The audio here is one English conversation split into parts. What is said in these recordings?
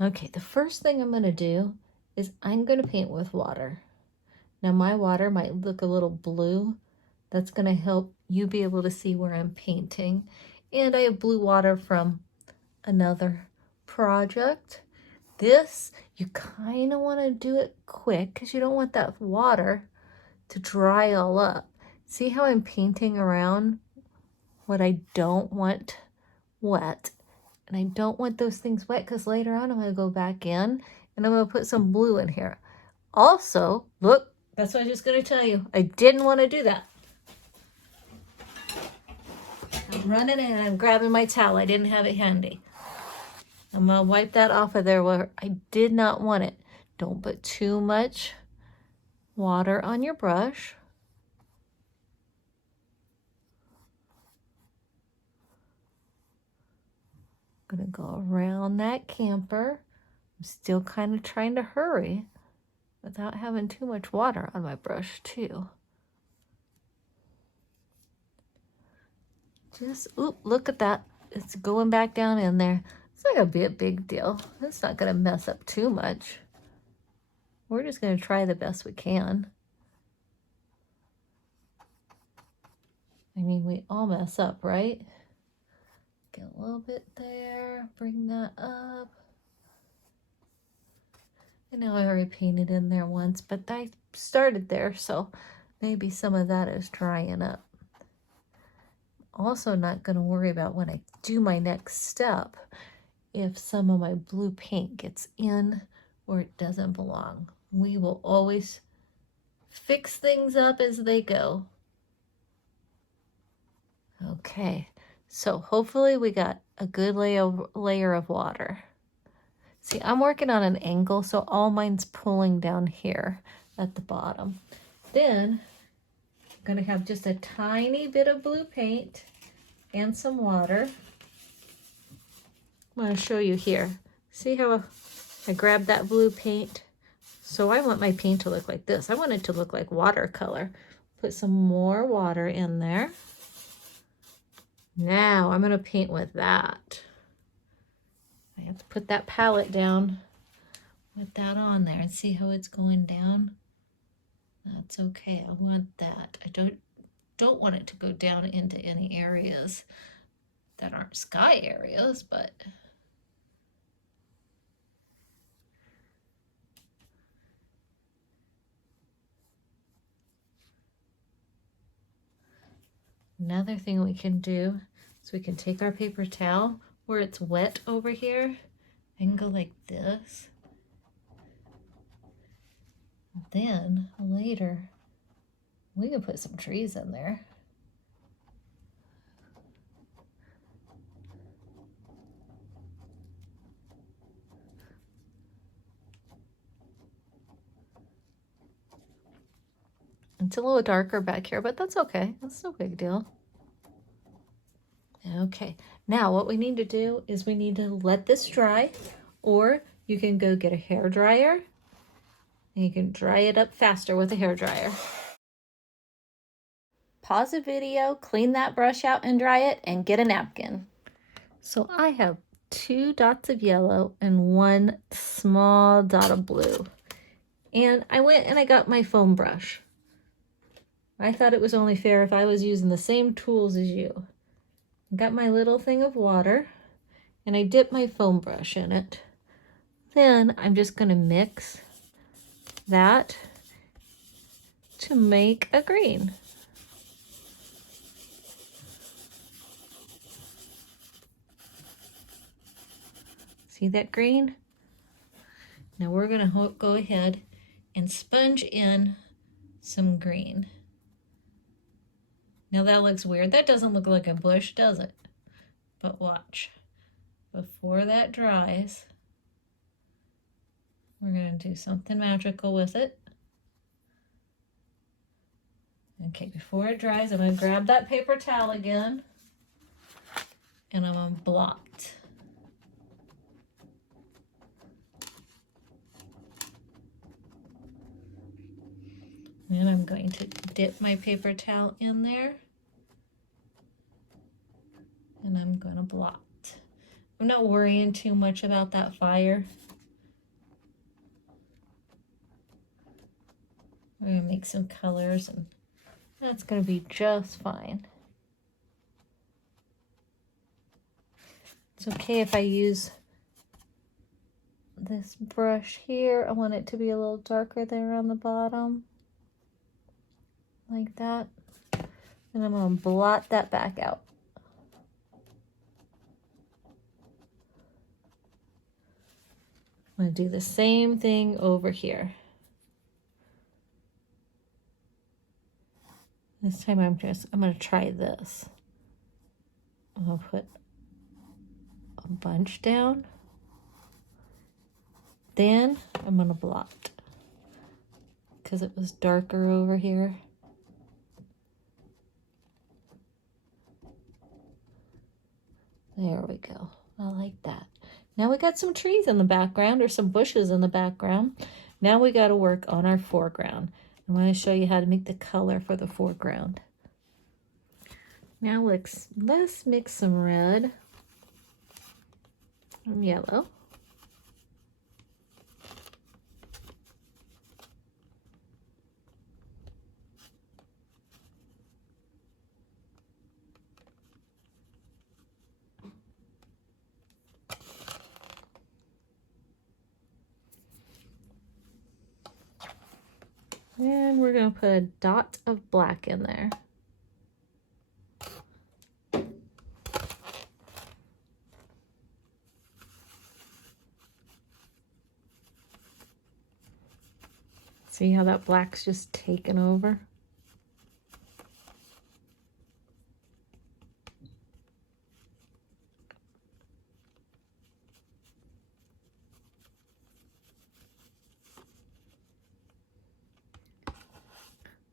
Okay, the first thing I'm going to do is I'm going to paint with water. Now my water might look a little blue. That's going to help you be able to see where I'm painting. And I have blue water from another project. This, you kind of want to do it quick because you don't want that water to dry all up. See how I'm painting around what I don't want wet? And I don't want those things wet because later on I'm going to go back in and I'm going to put some blue in here. Also, look, that's what I was just going to tell you. I didn't want to do that. I'm running in and I'm grabbing my towel. I didn't have it handy. I'm going to wipe that off of there where I did not want it. Don't put too much water on your brush. I'm going to go around that camper. I'm still kind of trying to hurry without having too much water on my brush too. Just, oop, look at that. It's going back down in there. It's not going to be a big deal. It's not going to mess up too much. We're just going to try the best we can. I mean, we all mess up, right? Get a little bit there, bring that up. I know I already painted in there once, but I started there, so maybe some of that is drying up. Also not going to worry about when I do my next step if some of my blue paint gets in where it doesn't belong. We will always fix things up as they go. Okay, so hopefully we got a good layer of water. See, I'm working on an angle, so all mine's pulling down here at the bottom. Then I'm going to have just a tiny bit of blue paint and some water. I'm going to show you here. See how I grabbed that blue paint? So I want my paint to look like this. I want it to look like watercolor. Put some more water in there. Now I'm going to paint with that. I have to put that palette down with that on there and see how it's going down. That's okay. I want that. I don't want it to go down into any areas that aren't sky areas, but another thing we can do is we can take our paper towel where it's wet over here and go like this. Then later we can put some trees in there. It's a little darker back here, but that's okay. That's no big deal. Okay, now what we need to do is we need to let this dry, or you can go get a hair dryer and you can dry it up faster with a hair dryer. Pause the video, clean that brush out and dry it, and get a napkin. So I have 2 dots of yellow and 1 small dot of blue. And I went and I got my foam brush. I thought it was only fair if I was using the same tools as you. I got my little thing of water and I dipped my foam brush in it. Then I'm just going to mix that to make a green. See that green? Now we're going to go ahead and sponge in some green. Now that looks weird. That doesn't look like a bush, does it? But watch. Before that dries, we're going to do something magical with it. Okay, before it dries, I'm going to grab that paper towel again, and I'm going to blot. And I'm going to dip my paper towel in there, and I'm going to blot. I'm not worrying too much about that fire. We're gonna make some colors and that's gonna be just fine. It's okay if I use this brush here. I want it to be a little darker there on the bottom, like that. And I'm gonna blot that back out. I'm gonna do the same thing over here. This time I'm gonna try this. I'm gonna put a bunch down. Then I'm gonna blot because it was darker over here. There we go. I like that. Now we got some trees in the background or some bushes in the background. Now we got to work on our foreground. I'm going to show you how to make the color for the foreground. Now let's mix some red and yellow. And we're going to put a dot of black in there. See how that black's just taken over?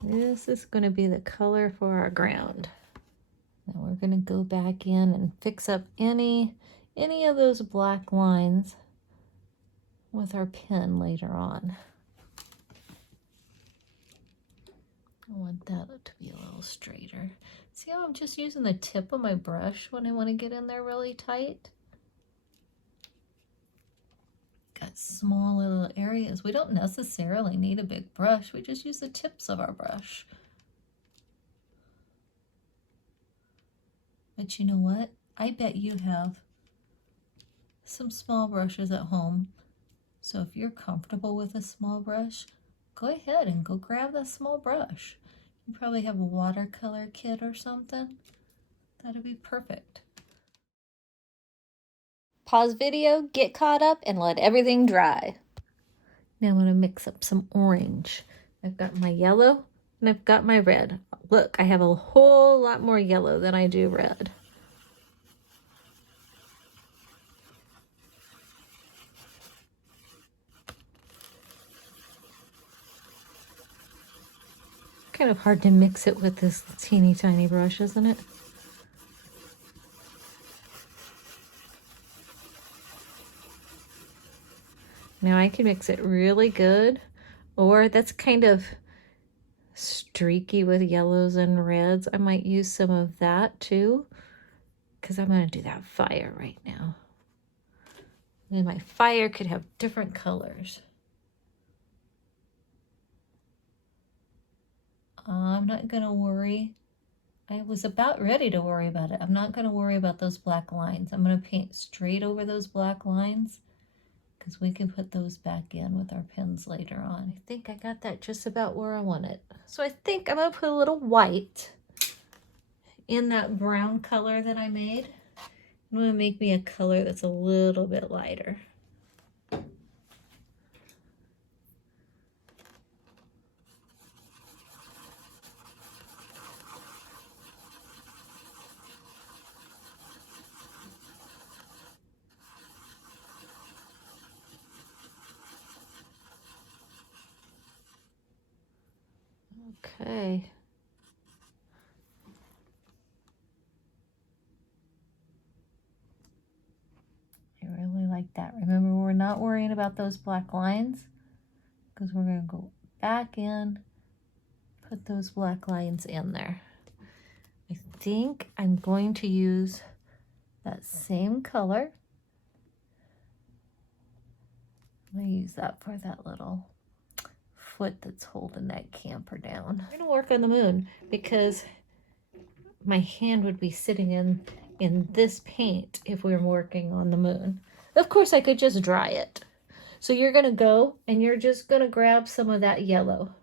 This is going to be the color for our ground. Now we're going to go back in and fix up any of those black lines with our pen later on. I want that to be a little straighter. See how I'm just using the tip of my brush when I want to get in there really tight? Got small little areas. We don't necessarily need a big brush. We just use the tips of our brush. But you know what? I bet you have some small brushes at home. So if you're comfortable with a small brush, go ahead and go grab that small brush. You probably have a watercolor kit or something. That'd be perfect. Pause video, get caught up, and let everything dry. Now I'm going to mix up some orange. I've got my yellow and I've got my red. Look, I have a whole lot more yellow than I do red. Kind of hard to mix it with this teeny tiny brush, isn't it? Now I can mix it really good, or that's kind of streaky with yellows and reds. I might use some of that too, because I'm going to do that fire right now. And my fire could have different colors. I'm not going to worry. I was about ready to worry about it. I'm not going to worry about those black lines. I'm going to paint straight over those black lines because we can put those back in with our pens later on. I think I got that just about where I want it. So I think I'm going to put a little white in that brown color that I made. I'm going to make me a color that's a little bit lighter. Okay. I really like that. Remember, we're not worrying about those black lines because we're going to go back in, put those black lines in there. I think I'm going to use that same color I use that for that little foot that's holding that camper down. I'm gonna work on the moon because my hand would be sitting in this paint if we were working on the moon. Of course, I could just dry it. So you're gonna go and you're just gonna grab some of that yellow.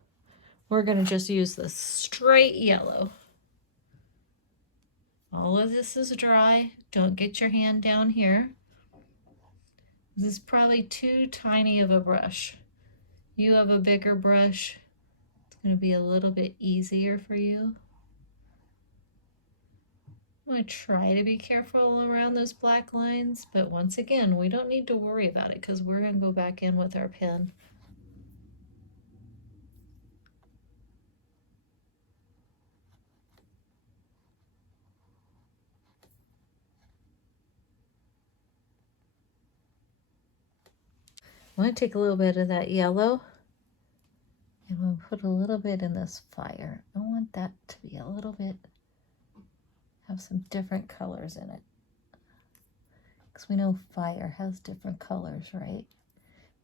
We're gonna just use the straight yellow. All of this is dry. Don't get your hand down here. This is probably too tiny of a brush. You have a bigger brush. It's gonna be a little bit easier for you. I'm going to try to be careful around those black lines, but once again, we don't need to worry about it because we're going to go back in with our pen. I'm going to take a little bit of that yellow and we'll put a little bit in this fire. I want that to be a little bit, have some different colors in it. Because we know fire has different colors, right?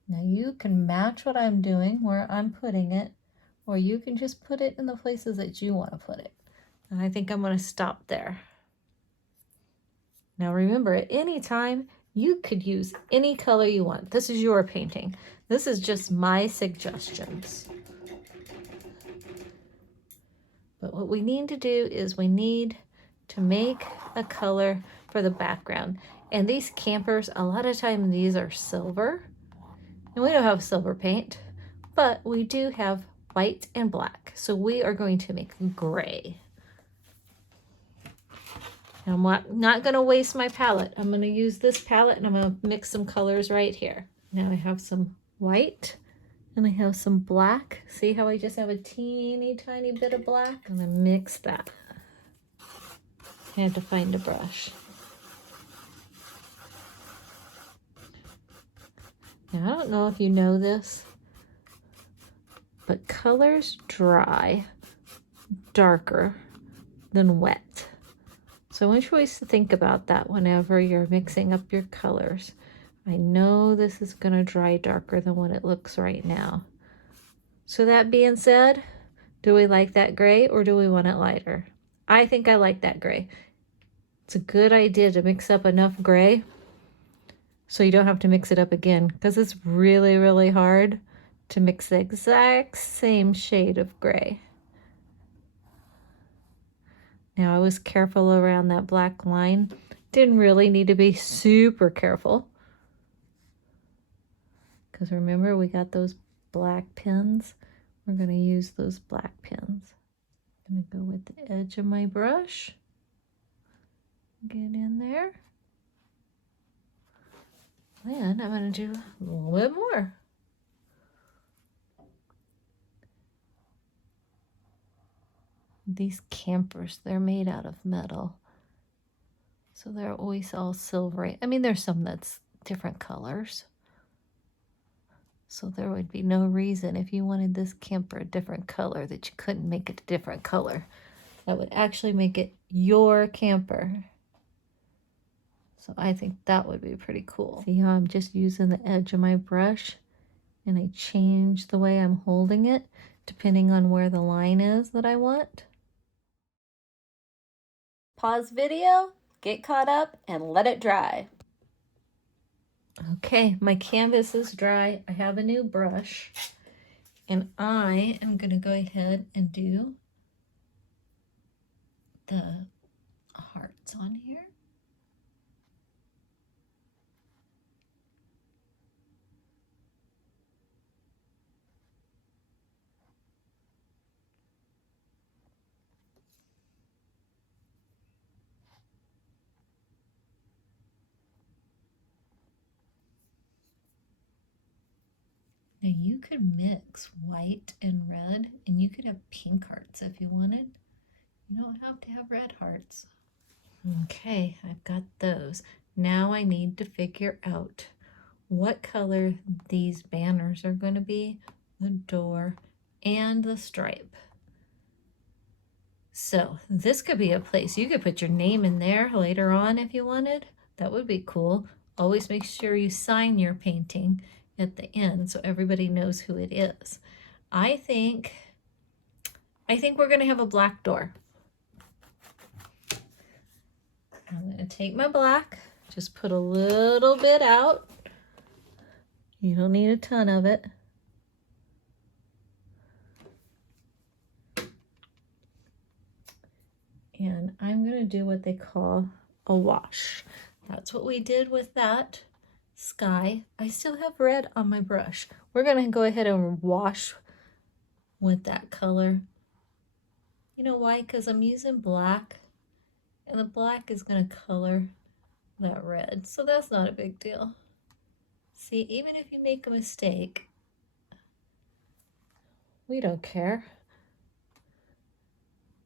Now you can match what I'm doing where I'm putting it, or you can just put it in the places that you want to put it. And I think I'm going to stop there. Now remember, at any time, you could use any color you want. This is your painting. This is just my suggestions. But what we need to do is we need to make a color for the background. And these campers, a lot of time these are silver. And we don't have silver paint, but we do have white and black. So we are going to make gray. And I'm not going to waste my palette. I'm going to use this palette and I'm going to mix some colors right here. Now I have some white and I have some black. See how I just have a teeny tiny bit of black? I'm going to mix that. I had to find a brush. Now I don't know if you know this, but colors dry darker than wet. So I want you always to think about that whenever you're mixing up your colors. I know this is going to dry darker than what it looks right now. So that being said, do we like that gray or do we want it lighter? I think I like that gray. It's a good idea to mix up enough gray so you don't have to mix it up again, because it's really, really hard to mix the exact same shade of gray. Now I was careful around that black line. Didn't really need to be super careful. Because remember, we got those black pins. We're going to use those black pins. I'm going to go with the edge of my brush. Get in there. And I'm going to do a little bit more. These campers, they're made out of metal. So they're always all silvery. I mean, there's some that's different colors. So there would be no reason if you wanted this camper a different color that you couldn't make it a different color. That would actually make it your camper. So I think that would be pretty cool. See how I'm just using the edge of my brush and I change the way I'm holding it depending on where the line is that I want. Pause video, get caught up, and let it dry. Okay, my canvas is dry. I have a new brush, and I am going to go ahead and do the hearts on here. Now you could mix white and red, and you could have pink hearts if you wanted. You don't have to have red hearts. Okay, I've got those. Now I need to figure out what color these banners are going to be, the door, and the stripe. So this could be a place you could put your name in there later on if you wanted. That would be cool. Always make sure you sign your painting at the end so everybody knows who it is. I think we're going to have a black door. I'm going to take my black, just put a little bit out. You don't need a ton of it. And I'm going to do what they call a wash. That's what we did with that sky. I still have red on my brush. We're going to go ahead and wash with that color. You know why? Because I'm using black, and the black is going to color that red. So that's not a big deal. See, even if you make a mistake, we don't care.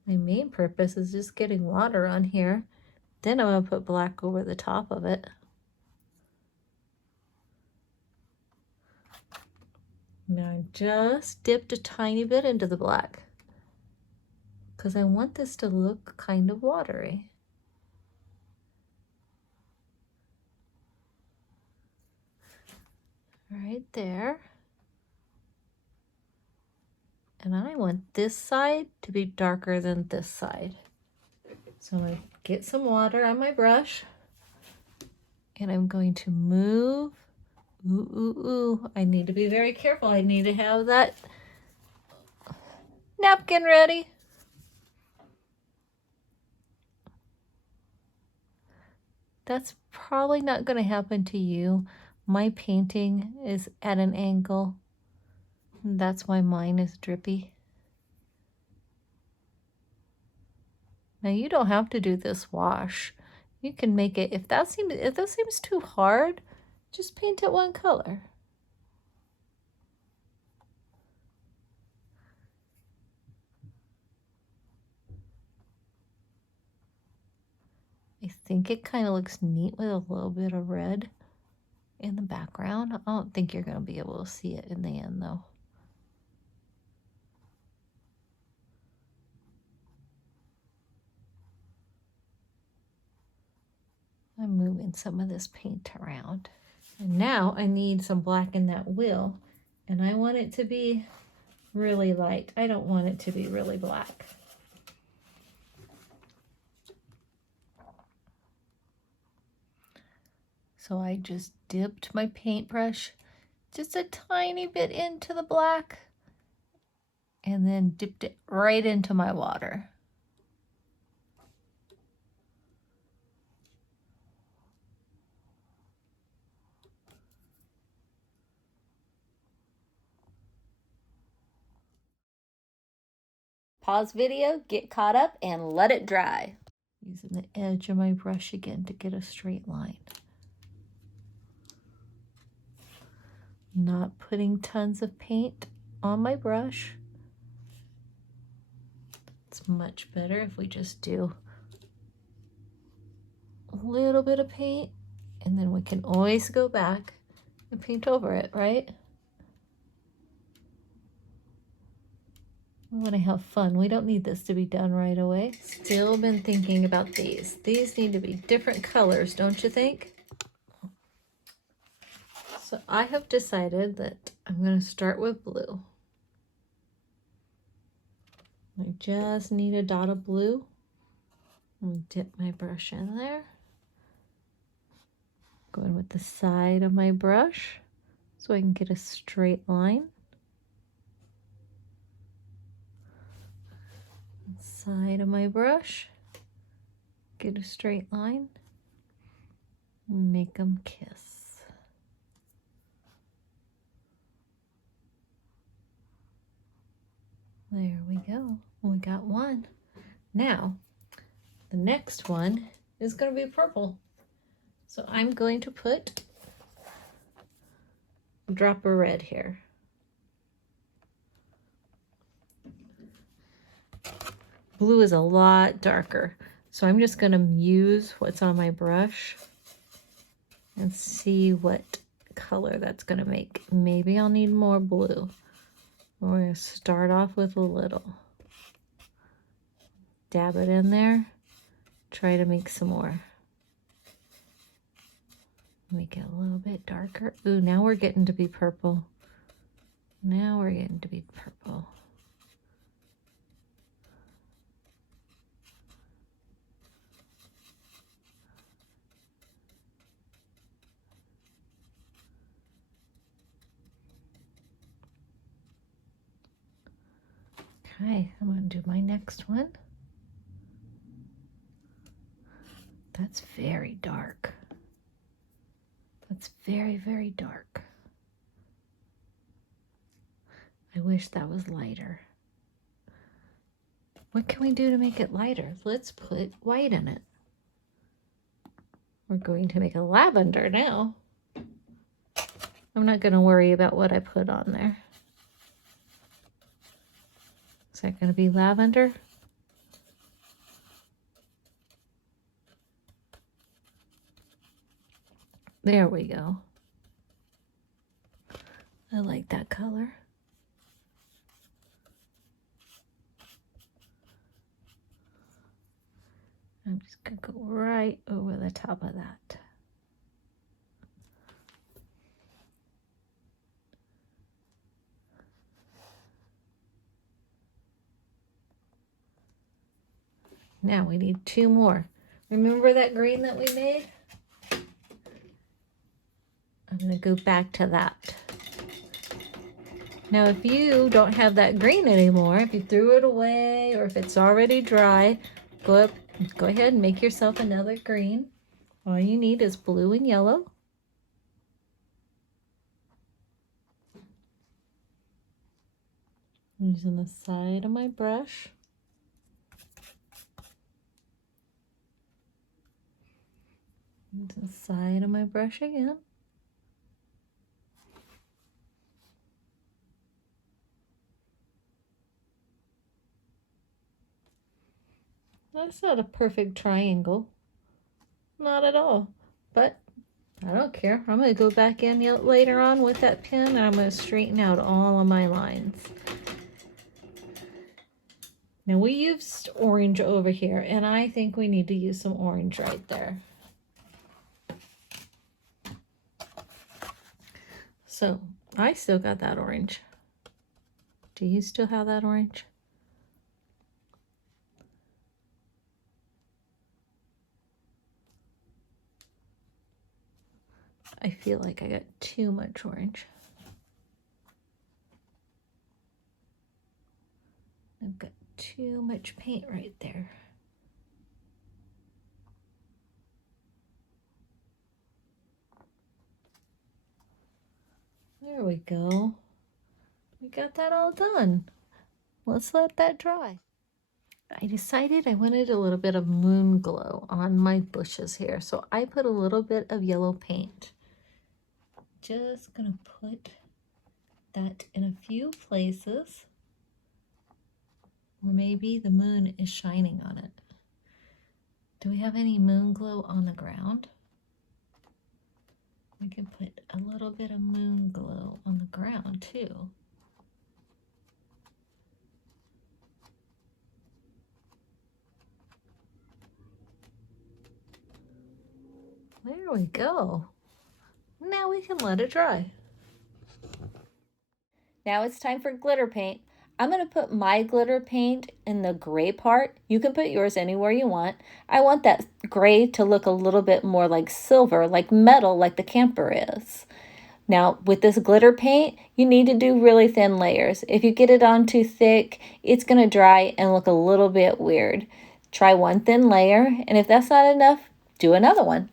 My main purpose is just getting water on here. Then I'm going to put black over the top of it. Now I just dipped a tiny bit into the black because I want this to look kind of watery. Right there. And I want this side to be darker than this side. So I'm going to get some water on my brush and I'm going to move. Ooh, ooh, ooh. I need to be very careful. I need to have that napkin ready. That's probably not going to happen to you. My painting is at an angle. That's why mine is drippy. Now you don't have to do this wash. You can make it, if that seems too hard, just paint it one color. I think it kind of looks neat with a little bit of red in the background. I don't think you're going to be able to see it in the end though. I'm moving some of this paint around. And now I need some black in that wheel, and I want it to be really light. I don't want it to be really black. So I just dipped my paintbrush just a tiny bit into the black and then dipped it right into my water. Pause video, get caught up, and let it dry. Using the edge of my brush again to get a straight line. Not putting tons of paint on my brush. It's much better if we just do a little bit of paint, and then we can always go back and paint over it, right? We want to have fun. We don't need this to be done right away. Still been thinking about these. These need to be different colors, don't you think? So I have decided that I'm going to start with blue. I just need a dot of blue. And dip my brush in there. Going with the side of my brush so I can get a straight line. Side of my brush, get a straight line, make them kiss. There we go. We got one. Now, the next one is going to be purple. So I'm going to put a drop of red here. Blue is a lot darker, so I'm just going to use what's on my brush and see what color that's going to make. Maybe I'll need more blue. We're going to start off with a little. Dab it in there. Try to make some more. Make it a little bit darker. Ooh, now we're getting to be purple. Now we're getting to be purple. Okay, I'm going to do my next one. That's very dark. That's very, very dark. I wish that was lighter. What can we do to make it lighter? Let's put white in it. We're going to make a lavender now. I'm not going to worry about what I put on there. Is that going to be lavender? There we go. I like that color. I'm just going to go right over the top of that. Now we need 2 more. Remember that green that we made? I'm going to go back to that. Now, if you don't have that green anymore, if you threw it away or if it's already dry, go ahead and make yourself another green. All you need is blue and yellow. Using the side of my brush. Use the side of my brush again. That's not a perfect triangle. Not at all. But I don't care. I'm going to go back in later on with that pen and I'm going to straighten out all of my lines. Now we used orange over here and I think we need to use some orange right there. So I still got that orange. Do you still have that orange? I feel like I got too much orange. I've got too much paint right there. There we go. We got that all done. Let's let that dry. I decided I wanted a little bit of moon glow on my bushes here, so I put a little bit of yellow paint. Just gonna put that in a few places where maybe the moon is shining on it. Do we have any moon glow on the ground? We can put a little bit of moon glow on the ground too. There we go. Now we can let it dry. Now it's time for glitter paint. I'm going to put my glitter paint in the gray part. You can put yours anywhere you want. I want that gray to look a little bit more like silver, like metal, like the camper is. Now, with this glitter paint, you need to do really thin layers. If you get it on too thick, it's going to dry and look a little bit weird. Try one thin layer, and if that's not enough, do another one.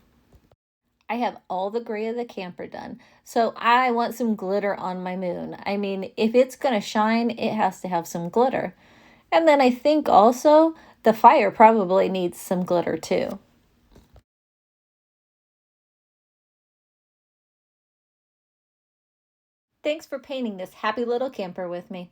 I have all the gray of the camper done, so I want some glitter on my moon. I mean, if it's going to shine, it has to have some glitter. And then I think also the fire probably needs some glitter too. Thanks for painting this happy little camper with me.